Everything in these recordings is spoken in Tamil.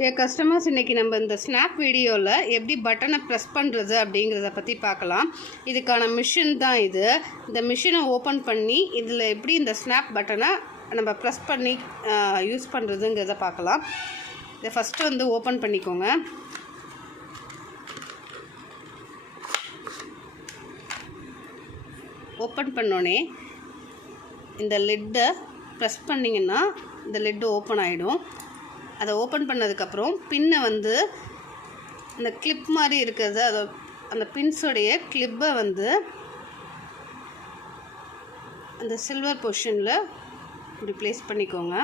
டியர் கஸ்டமர்ஸ், இன்றைக்கி நம்ம இந்த ஸ்னாப் வீடியோவில் எப்படி பட்டனை ப்ரெஸ் பண்ணுறது அப்படிங்கிறத பற்றி பார்க்கலாம். இதுக்கான மிஷின் தான் இது. இந்த மிஷினை ஓப்பன் பண்ணி இதில் எப்படி இந்த ஸ்னாப் பட்டனை நம்ம ப்ரெஸ் பண்ணி யூஸ் பண்ணுறதுங்கிறத பார்க்கலாம். இதை ஃபஸ்ட்டு வந்து ஓப்பன் பண்ணிக்கோங்க. ஓப்பன் பண்ணோடனே இந்த லிட்டை ப்ரெஸ் பண்ணிங்கன்னா இந்த லிட்டு ஓப்பன் ஆகிடும். அதை ஓப்பன் பண்ணதுக்கப்புறம் பின்னை வந்து இந்த கிளிப் மாதிரி இருக்கிறது, அதை அந்த பின்ஸோடைய கிளிப்பை வந்து அந்த சில்வர் பொசிஷனில் இப்படி ப்ளேஸ் பண்ணிக்கோங்க.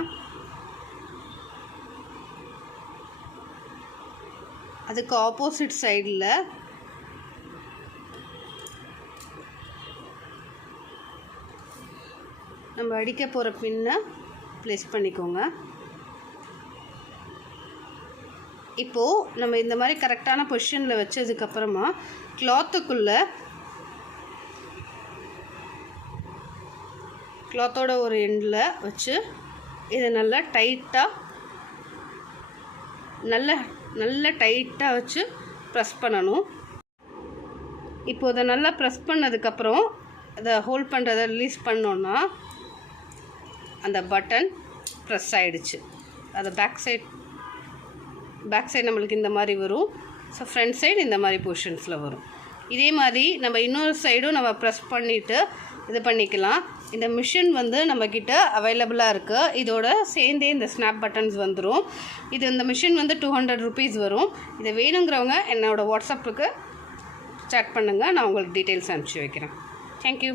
அதுக்கு ஆப்போசிட் சைடில் நம்ம அடிக்க போகிற பின்னை ப்ளேஸ் பண்ணிக்கோங்க. இப்போது நம்ம இந்த மாதிரி கரெக்டான பொசிஷனில் வச்சதுக்கப்புறமா கிளாத்தோட ஒரு எண்டில் வச்சு இதை நல்லா டைட்டாக வச்சு ப்ரெஸ் பண்ணணும். இப்போ இதை நல்லா ப்ரெஸ் பண்ணதுக்கப்புறம் அதை ஹோல்ட் பண்ணுறதை ரிலீஸ் பண்ணோன்னா அந்த பட்டன் ப்ரெஸ் ஆகிடுச்சு. அது பேக் சைடு நம்மளுக்கு இந்த மாதிரி வரும். ஸோ ஃப்ரண்ட் சைடு இந்த மாதிரி பொசிஷன்ஸில் வரும். இதே மாதிரி நம்ம இன்னொரு சைடும் நம்ம ப்ரெஸ் பண்ணிவிட்டு இது பண்ணிக்கலாம். இந்த மிஷின் வந்து நம்மக்கிட்ட அவைலபிளாக இருக்குது. இதோட சேர்ந்தே இந்த ஸ்னாப் பட்டன்ஸ் வந்துடும். இந்த மிஷின் வந்து 200 rupees வரும். இதை வேணுங்கிறவங்க என்னோடய வாட்ஸ்அப்புக்கு சேட் பண்ணுங்கள். நான் உங்களுக்கு டீட்டெயில்ஸ் அனுப்பிச்சி வைக்கிறேன். தேங்க்யூ.